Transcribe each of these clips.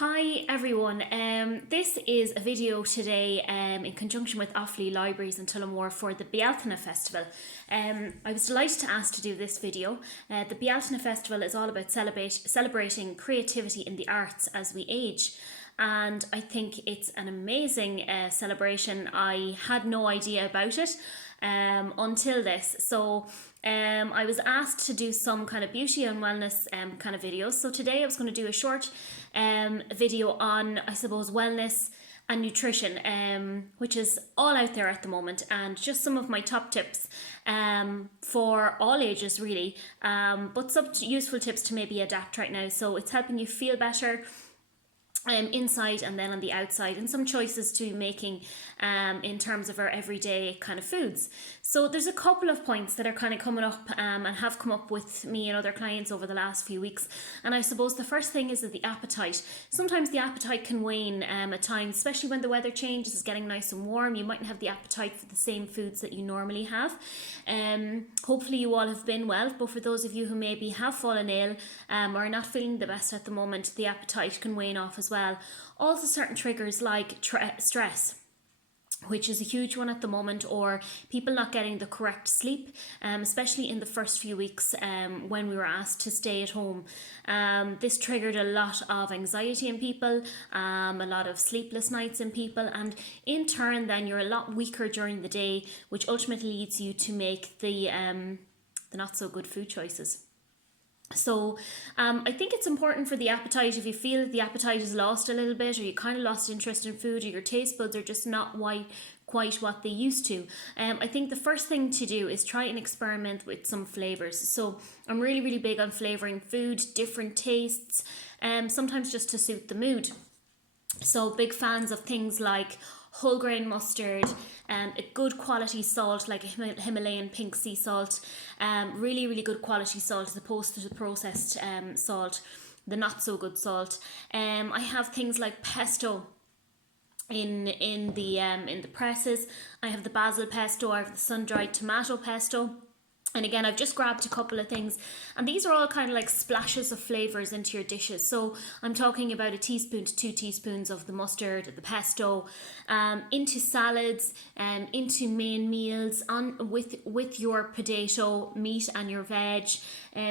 Hi everyone, this is a video today in conjunction with Offaly Libraries in Tullamore for the Bealtaine Festival. I was delighted to ask to do this video. The Bealtaine Festival is all about celebrating creativity in the arts as we age, and I think it's an amazing celebration. I had no idea about it until this. So I was asked to do some kind of beauty and wellness kind of videos. So today I was going to do a short video on, I suppose, wellness and nutrition, which is all out there at the moment, and just some of my top tips for all ages really, but some useful tips to maybe adapt right now, so it's helping you feel better inside and then on the outside, and some choices to be making in terms of our everyday kind of foods. So there's a couple of points that are kind of coming up and have come up with me and other clients over the last few weeks, and I suppose the first thing is that the appetite. Sometimes the appetite can wane at times, especially when the weather changes, it's getting nice and warm. You mightn't have the appetite for the same foods that you normally have. Hopefully you all have been well, but for those of you who maybe have fallen ill or are not feeling the best at the moment, the appetite can wane off as well. Also certain triggers like stress, which is a huge one at the moment, or people not getting the correct sleep, especially in the first few weeks when we were asked to stay at home. This triggered a lot of anxiety in people, a lot of sleepless nights in people, and in turn then you're a lot weaker during the day, which ultimately leads you to make the not so good food choices. So I think it's important for the appetite. If you feel that the appetite is lost a little bit, or you kind of lost interest in food, or your taste buds are just not quite what they used to, I think the first thing to do is try and experiment with some flavors. So I'm really big on flavoring food, different tastes, sometimes just to suit the mood. So big fans of things like whole grain mustard, a good quality salt like a Himalayan pink sea salt, really good quality salt as opposed to the processed salt, the not so good salt. I have things like pesto in the presses. I have the basil pesto, I have the sun-dried tomato pesto. And again, I've just grabbed a couple of things, and these are all kind of like splashes of flavours into your dishes. So I'm talking about 1 teaspoon to 2 teaspoons of the mustard, the pesto, into salads, into main meals, on with your potato, meat and your veg,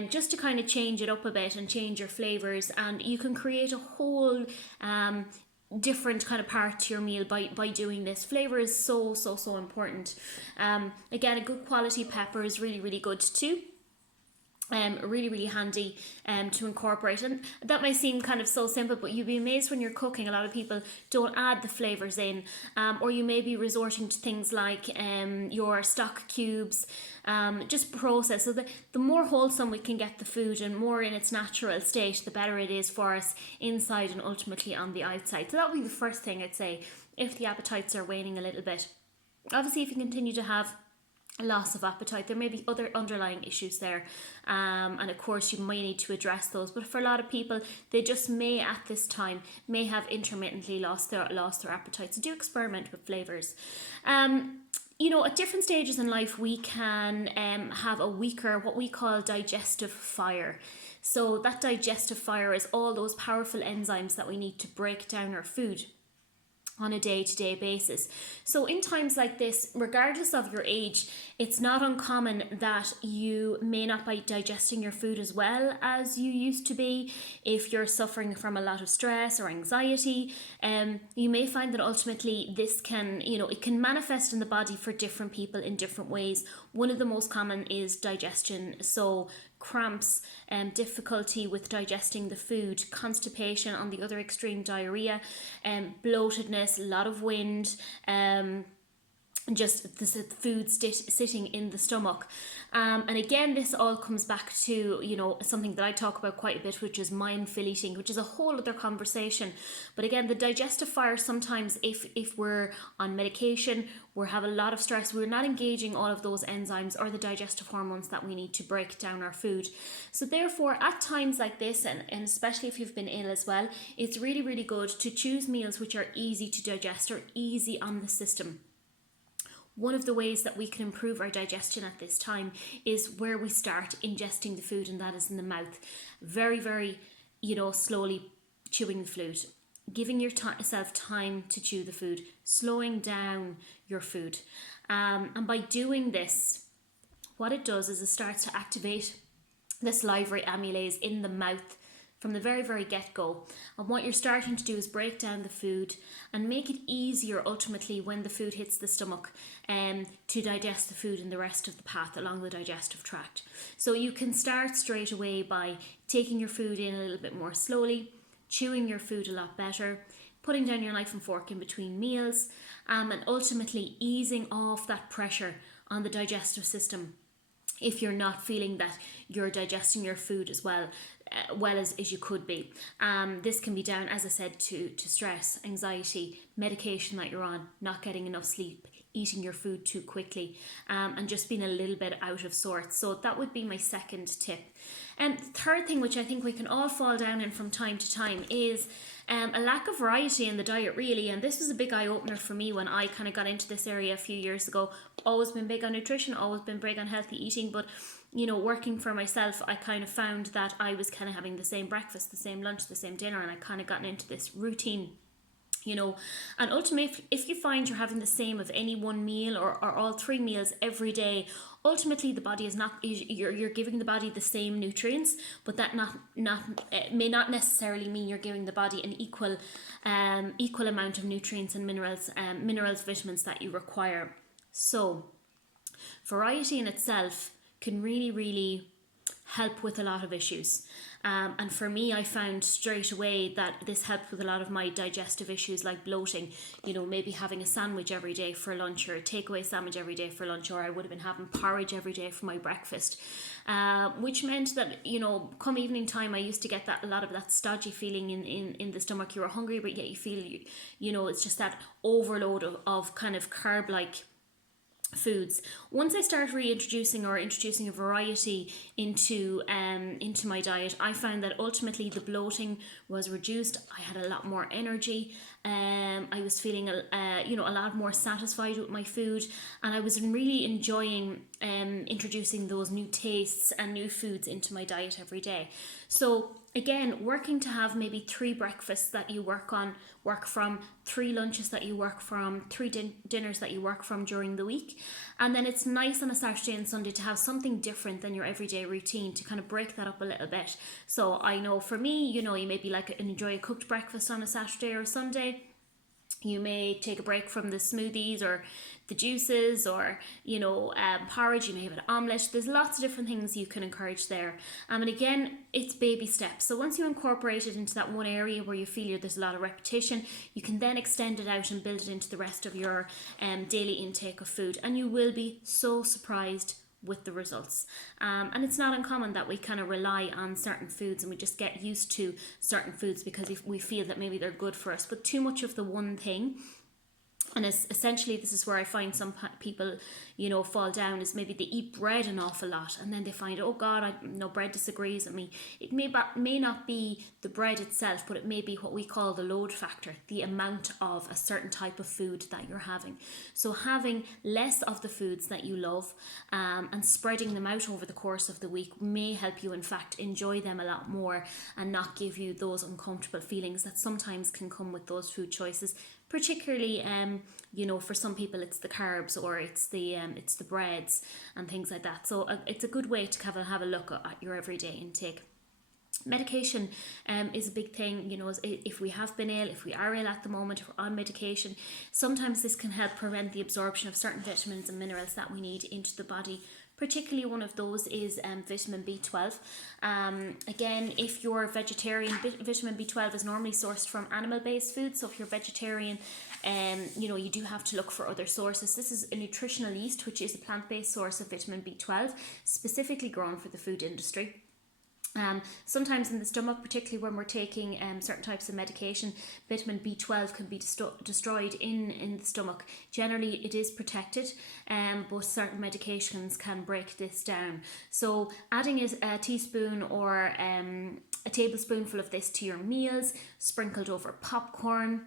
just to kind of change it up a bit and change your flavours. And you can create a whole different kind of part to your meal by doing this. Flavor is so important. Again, a good quality pepper is really good too. Really handy to incorporate, and that may seem kind of so simple, but you'd be amazed when you're cooking. A lot of people don't add the flavors in, or you may be resorting to things like your stock cubes, just process. So the more wholesome we can get the food and more in its natural state, the better it is for us inside and ultimately on the outside. So that would be the first thing I'd say if the appetites are waning a little bit. Obviously, if you continue to have loss of appetite, there may be other underlying issues there, and of course you might need to address those, but for a lot of people, they just may at this time may have intermittently lost their appetite. So do experiment with flavors. You know, at different stages in life we can have a weaker, what we call digestive fire. So that digestive fire is all those powerful enzymes that we need to break down our food on a day-to-day basis. So in times like this, regardless of your age, it's not uncommon that you may not be digesting your food as well as you used to be. If you're suffering from a lot of stress or anxiety, you may find that ultimately this can, it can manifest in the body for different people in different ways. One of the most common is digestion. So cramps, difficulty with digesting the food, constipation on the other extreme, diarrhea, bloatedness, a lot of wind, just the food sitting in the stomach. And again, this all comes back to, something that I talk about quite a bit, which is mindful eating, which is a whole other conversation. But again, the digestive fire, sometimes if we're on medication, we have a lot of stress, we're not engaging all of those enzymes or the digestive hormones that we need to break down our food. So therefore, at times like this, and especially if you've been ill as well, it's really good to choose meals which are easy to digest or easy on the system. One of the ways that we can improve our digestion at this time is where we start ingesting the food, and that is in the mouth. Very, slowly chewing the giving yourself time to chew the food, slowing down your food. And by doing this, what it does is it starts to activate the salivary amylase in the mouth from the very, very get-go. And what you're starting to do is break down the food and make it easier ultimately when the food hits the stomach to digest the food in the rest of the path along the digestive tract. So you can start straight away by taking your food in a little bit more slowly, chewing your food a lot better, putting down your knife and fork in between meals, and ultimately easing off that pressure on the digestive system if you're not feeling that you're digesting your food as well as you could be. This can be down, as I said, to stress, anxiety, medication that you're on, not getting enough sleep, eating your food too quickly, and just being a little bit out of sorts. So that would be my second tip. And the third thing, which I think we can all fall down in from time to time, is a lack of variety in the diet, really. And this was a big eye-opener for me when I kind of got into this area a few years ago. Always been big on nutrition, always been big on healthy eating, but working for myself, I kind of found that I was kind of having the same breakfast, the same lunch, the same dinner, and I kind of gotten into this routine. And ultimately, if you find you're having the same of any one meal or all three meals every day, ultimately the body is not, you're giving the body the same nutrients, but that may not necessarily mean you're giving the body an equal amount of nutrients and minerals, vitamins that you require. So variety in itself can really, really help with a lot of issues. And for me, I found straight away that this helped with a lot of my digestive issues like bloating, maybe having a sandwich every day for lunch, or a takeaway sandwich every day for lunch, or I would have been having porridge every day for my breakfast, which meant that, come evening time, I used to get a lot of that stodgy feeling in the stomach. You were hungry, but yet you feel, it's just that overload of kind of carb-like foods. Once I started introducing a variety into my diet, I found that ultimately the bloating was reduced. I had a lot more energy. I was feeling a lot more satisfied with my food, and I was really enjoying introducing those new tastes and new foods into my diet every day. So again, working to have maybe 3 breakfasts that you work from, 3 lunches that you work from, 3 dinners that you work from during the week. And then it's nice on a Saturday and Sunday to have something different than your everyday routine to kind of break that up a little bit. So I know for me, you maybe enjoy a cooked breakfast on a Saturday or Sunday. You may take a break from the smoothies or the juices or, porridge. You may have an omelette. There's lots of different things you can encourage there. And again, it's baby steps. So once you incorporate it into that one area where you feel there's a lot of repetition, you can then extend it out and build it into the rest of your daily intake of food. And you will be so surprised with the results. And it's not uncommon that we kind of rely on certain foods and we just get used to certain foods because we feel that maybe they're good for us, but too much of the one thing. And essentially, this is where I find some people, fall down, is maybe they eat bread an awful lot and then they find, oh God, bread disagrees with me. It may not be the bread itself, but it may be what we call the load factor, the amount of a certain type of food that you're having. So having less of the foods that you love and spreading them out over the course of the week may help you, in fact, enjoy them a lot more and not give you those uncomfortable feelings that sometimes can come with those food choices. Particularly, for some people it's the carbs or it's the breads and things like that. So it's a good way to have a look at your everyday intake. Medication is a big thing. If we have been ill, if we are ill at the moment, if we're on medication, sometimes this can help prevent the absorption of certain vitamins and minerals that we need into the body. Particularly one of those is vitamin B12. Again, if you're vegetarian, vitamin B12 is normally sourced from animal-based foods. So if you're vegetarian, you do have to look for other sources. This is a nutritional yeast, which is a plant-based source of vitamin B12, specifically grown for the food industry. Sometimes in the stomach, particularly when we're taking certain types of medication, vitamin B12 can be destroyed in the stomach. Generally, it is protected, but certain medications can break this down. So adding a teaspoon or a tablespoonful of this to your meals, sprinkled over popcorn,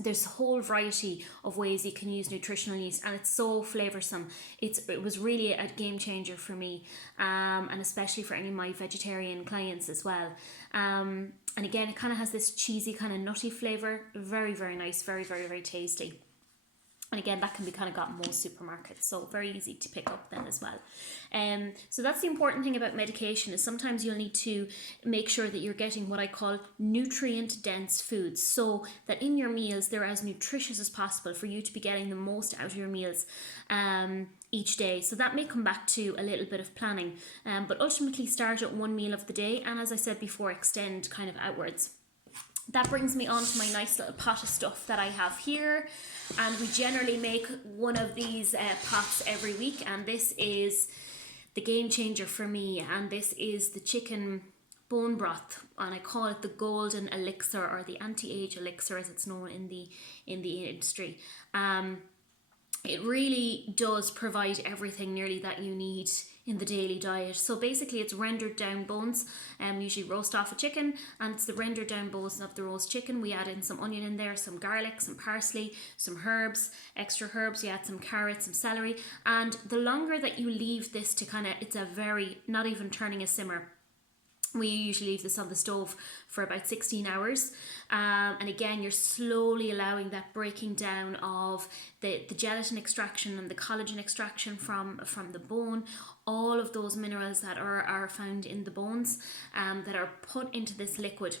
there's a whole variety of ways you can use nutritional yeast, and it's so flavoursome. It was really a game changer for me, and especially for any of my vegetarian clients as well. And again, it kind of has this cheesy kind of nutty flavour. Very, very nice. Very, very, very tasty. And again, that can be kind of got in most supermarkets, so very easy to pick up then as well. So that's the important thing about medication, is sometimes you'll need to make sure that you're getting what I call nutrient dense foods, so that in your meals they're as nutritious as possible for you to be getting the most out of your meals each day. So that may come back to a little bit of planning, but ultimately start at one meal of the day, and as I said before, extend kind of outwards. That brings me on to my nice little pot of stuff that I have here, and we generally make one of these pots every week, and this is the game changer for me, and this is the chicken bone broth, and I call it the golden elixir, or the anti-age elixir as it's known in the industry. It really does provide everything nearly that you need in the daily diet. So basically it's rendered down bones, usually roast off a chicken, and it's the rendered down bones of the roast chicken. We add in some onion in there, some garlic, some parsley, some herbs, extra herbs. You add some carrots, some celery, and the longer that you leave this to kind of, it's a very, not even turning a simmer. We usually leave this on the stove for about 16 hours. And again, you're slowly allowing that breaking down of the gelatin extraction and the collagen extraction from the bone, all of those minerals that are found in the bones that are put into this liquid.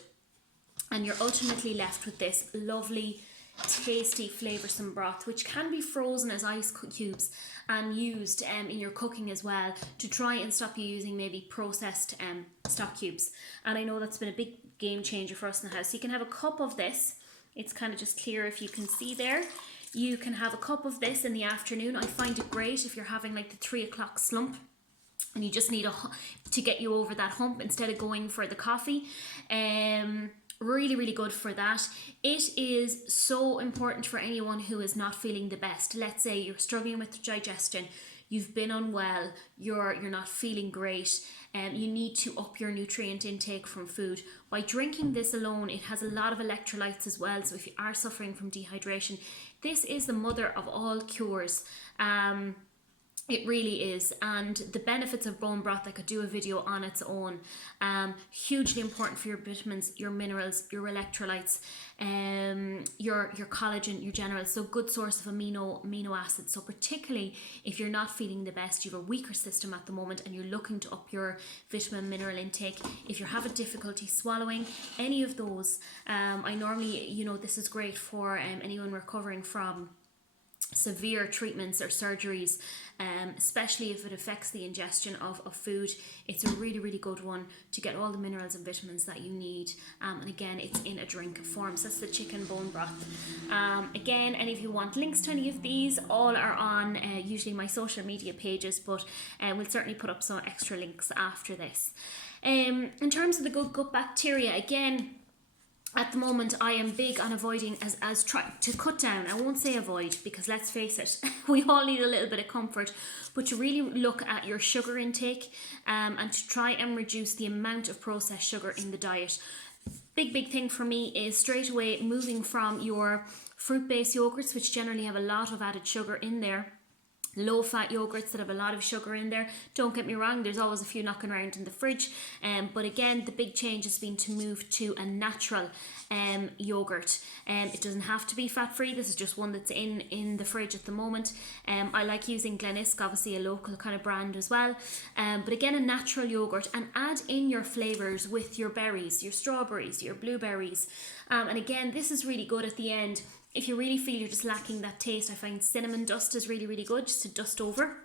And you're ultimately left with this lovely, tasty, flavoursome broth, which can be frozen as ice cubes and used in your cooking as well, to try and stop you using maybe processed stock cubes. And I know that's been a big game changer for us in the house. So you can have a cup of this. It's kind of just clear if you can see there. You can have a cup of this in the afternoon. I find it great if you're having like the 3 o'clock slump and you just need to get you over that hump instead of going for the coffee. Really, really good for that. It is so important for anyone who is not feeling the best. Let's say you're struggling with digestion, you've been unwell, you're not feeling great, you need to up your nutrient intake from food. By drinking this alone, it has a lot of electrolytes as well, so if you are suffering from dehydration, this is the mother of all cures. It really is, and the benefits of bone broth, I could do a video on its own. Hugely important for your vitamins, your minerals, your electrolytes, your collagen, your general. So good source of amino acids. So particularly if you're not feeling the best, you have a weaker system at the moment, and you're looking to up your vitamin mineral intake. If you're having difficulty swallowing, any of those, I normally, this is great for anyone recovering from severe treatments or surgeries, especially if it affects the ingestion of food. It's a really, really good one to get all the minerals and vitamins that you need, and again, it's in a drink form. So that's the chicken bone broth. Again, any of you want links to any of these, all are on usually my social media pages, but we'll certainly put up some extra links after this. In terms of the good gut bacteria, again, at the moment, I am big on avoiding as try to cut down. I won't say avoid, because let's face it, we all need a little bit of comfort, but to really look at your sugar intake and to try and reduce the amount of processed sugar in the diet. Big thing for me is straight away moving from your fruit-based yogurts, which generally have a lot of added sugar in there, low-fat yogurts that have a lot of sugar in there. Don't get me wrong, there's always a few knocking around in the fridge, but again, the big change has been to move to a natural yogurt. It doesn't have to be fat-free. This is just one that's in the fridge at the moment. I like using Glenisk, obviously a local kind of brand as well, but again, a natural yogurt, and add in your flavours with your berries, your strawberries, your blueberries, and again, this is really good at the end. If you really feel you're just lacking that taste, I find cinnamon dust is really, really good just to dust over.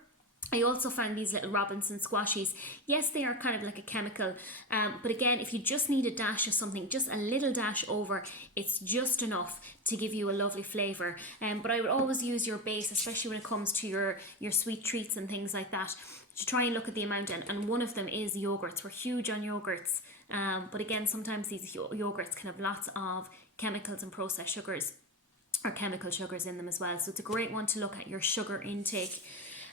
I also found these little Robinson squashies. Yes, they are kind of like a chemical, but again, if you just need a dash of something, just a little dash over, it's just enough to give you a lovely flavour. But I would always use your base, especially when it comes to your sweet treats and things like that, to try and look at the amount, and one of them is yogurts. We're huge on yogurts, but again, sometimes these yogurts can have lots of chemicals and processed sugars, or chemical sugars in them as well. So it's a great one to look at your sugar intake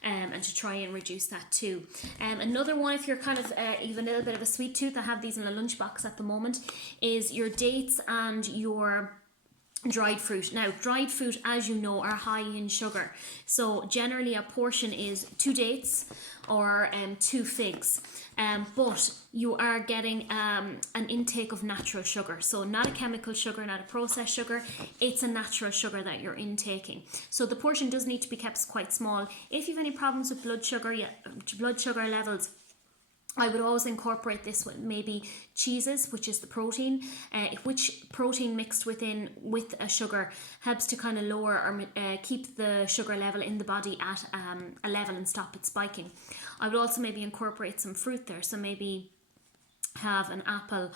and to try and reduce that too. Another one, if you're kind of even a little bit of a sweet tooth, I have these in a lunchbox at the moment, is your dates and your dried fruit. Now, dried fruit, as you know, are high in sugar. So generally a portion is 2 dates or 2 figs. But you are getting an intake of natural sugar. So not a chemical sugar, not a processed sugar. It's a natural sugar that you're intaking. So the portion does need to be kept quite small. If you have any problems with blood sugar levels, I would always incorporate this with maybe cheeses, which is the protein, which protein mixed with a sugar helps to kind of lower or keep the sugar level in the body at a level and stop it spiking. I would also maybe incorporate some fruit there, so maybe have an apple,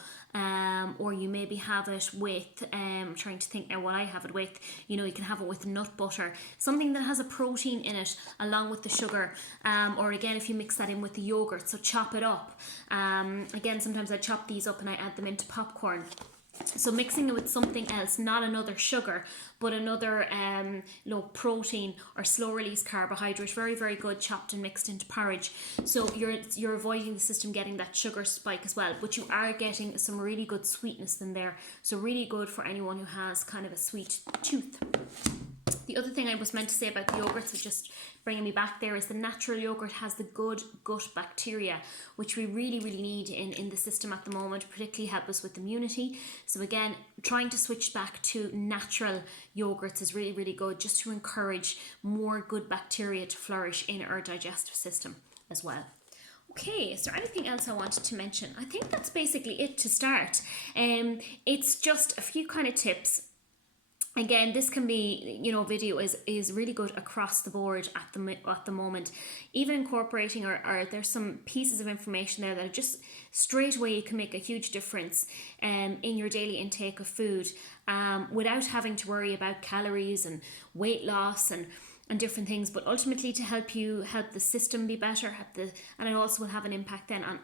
or you maybe have it with I'm trying to think now what I have it with. You know, you can have it with nut butter, something that has a protein in it along with the sugar, or again if you mix that in with the yogurt, so chop it up. Again, sometimes I chop these up and I add them into popcorn. So mixing it with something else, not another sugar, but another low protein or slow release carbohydrate, very, very good, chopped and mixed into porridge. So you're avoiding the system getting that sugar spike as well, but you are getting some really good sweetness in there. So really good for anyone who has kind of a sweet tooth. The other thing I was meant to say about the yogurt, so just bringing me back there, is the natural yogurt has the good gut bacteria, which we really, really need in the system at the moment, particularly help us with immunity. So again, trying to switch back to natural yogurts is really, really good, just to encourage more good bacteria to flourish in our digestive system as well. Okay, is there anything else I wanted to mention? I think that's basically it to start. It's just a few kind of tips. Again, this can be, you know, video is really good across the board at the moment. Even incorporating or there's some pieces of information there that are just straight away can make a huge difference in your daily intake of food, without having to worry about calories and weight loss and different things, but ultimately to help the system be better, and it also will have an impact then on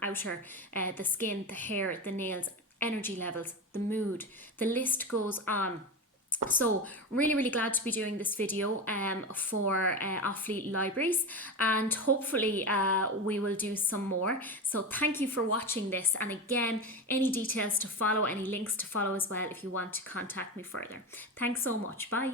the skin, the hair, the nails, energy levels, the mood. The list goes on. So really, really glad to be doing this video for Offaly Libraries, and hopefully we will do some more. So thank you for watching this, and again, any details to follow, any links to follow as well if you want to contact me further. Thanks so much. Bye.